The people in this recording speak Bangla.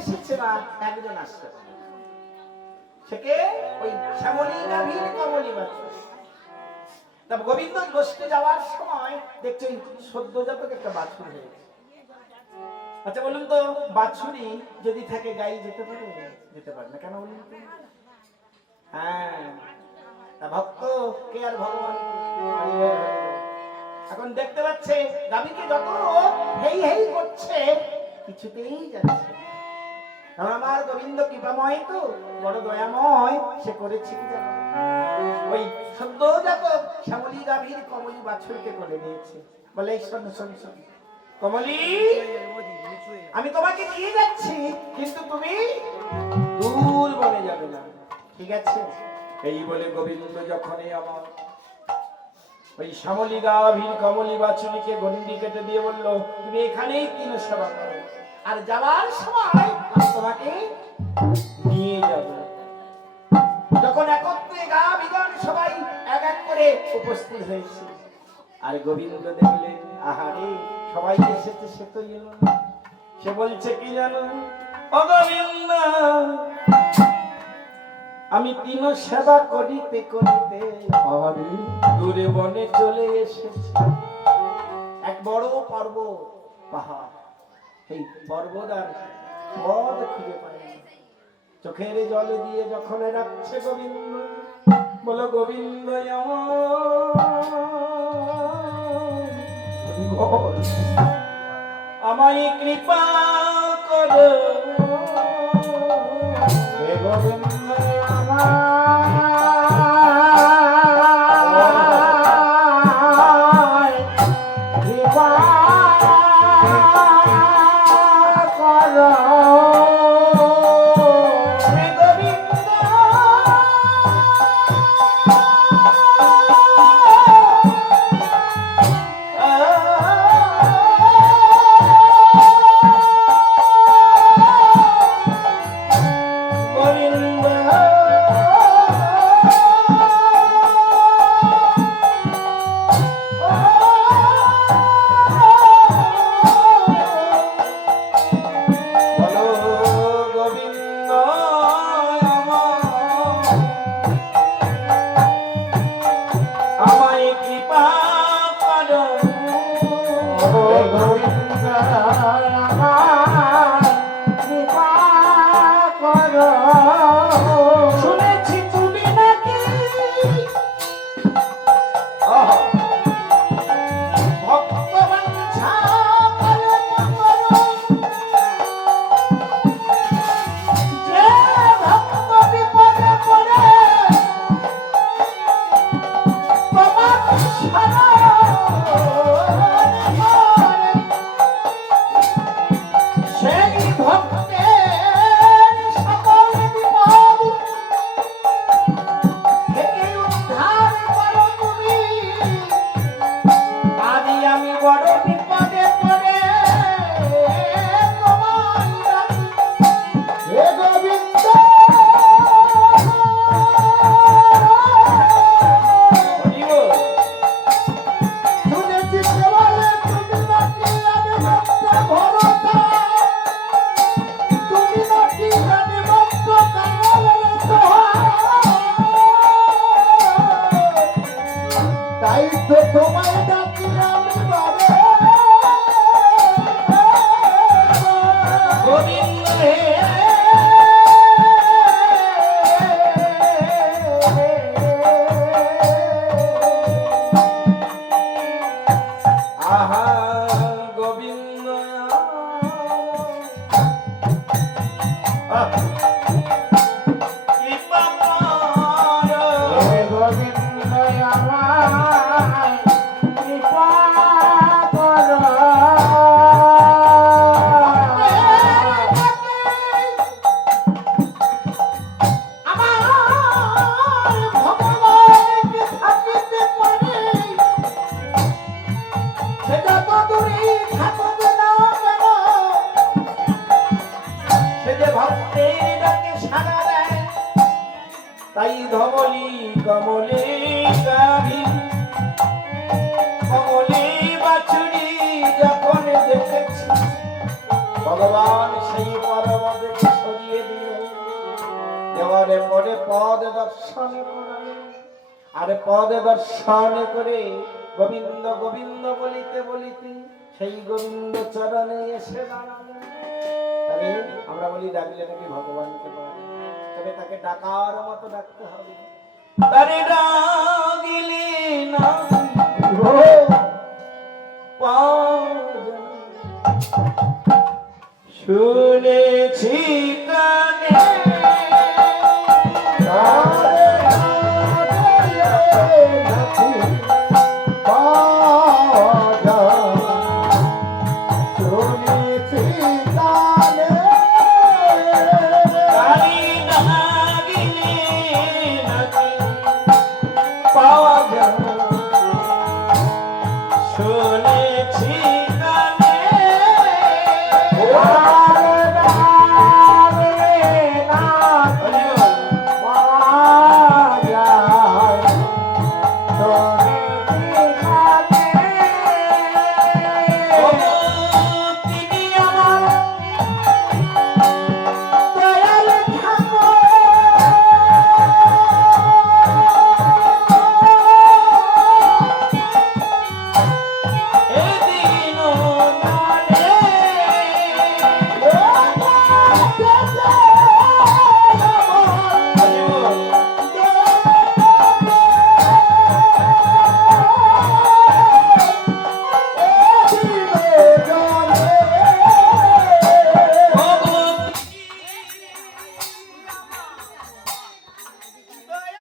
এসেছে না, একজন আসতে থেকে ওই শ্যামলী গাভীর কমলী তা গোবিন্দ গোষ্ঠে যাওয়ার সময় দেখছে সদ্যজাতক একটা বাছুর হয়েছে। আচ্ছা বলুন তো বাছুরি যদি থাকে গাই যেতে পারে? যেতে পারে না। কেন বলুন হ্যাঁ। তা ভক্ত, কে আর ভগবান। এখন দেখতে পাচ্ছে, গাভীকে যত হেই হেই করছে কিছুতেই যাচ্ছে আমার গোবিন্দ কৃপাময় তো, বড় দয়াময়, সে করেছে ওই সদ্য যাবত শ্যামলী গাভীর কমলী বাছুরকে করে দিয়েছে বলে শোন শোন শোন। কমলী, আমি তোমাকে নিয়ে যাচ্ছি, কিন্তু তুমি দূর বনে যাবে না। ঠিক আছে? এই বলে গোবিন্দ যখনই আমার ওই শ্যামলী গাভীর কমলী বাছুরিকে গন্ডি কেটে দিয়ে বলল, তুমি এখানেই তিন সেবা করো? আর যাওয়ার সময় তোমাকে নিয়ে যাব। যখন একত্রে গা বিগণ সবাই এক এক করে উপস্থিত হয়েছে। আর গোবিন্দ দেখলেন, আহারে, সবাই এসেছে, সে তো এলো। সে বলছে, কি জানো? ও গোবিন্দ আমি তিন সেবা করিতে করিতে দূরে বনে চলে এসেছি। এক বড় পর্বত, পাহাড়। এই পর্বত আর পথ খুঁজে পাই চোখের জল দিয়ে যখন রাখছে গোবিন্দ, বলো গোবিন্দ। আমায় কৃপা করো। হে গোবিন্দ গোবিন্দ গাভী। কমলি বাছুরি যখন দেখেছি, ভগবান সেই পরম দেখে সরিয়ে দিয়ে দেওয়ারে পরে পদ দর্শনে আর পদ দর্শনে করে গোবিন্দ গোবিন্দ বলিতে বলিতে সেই গোবিন্দ চরণে এসে দাঁড়ালেন। তবে আমরা বলি ডাকলে নাকি ভগবানকে পারে তাকে ডাকার মতো ডাকতে হবে। আরে ডাকিলে না শুনেছি কানে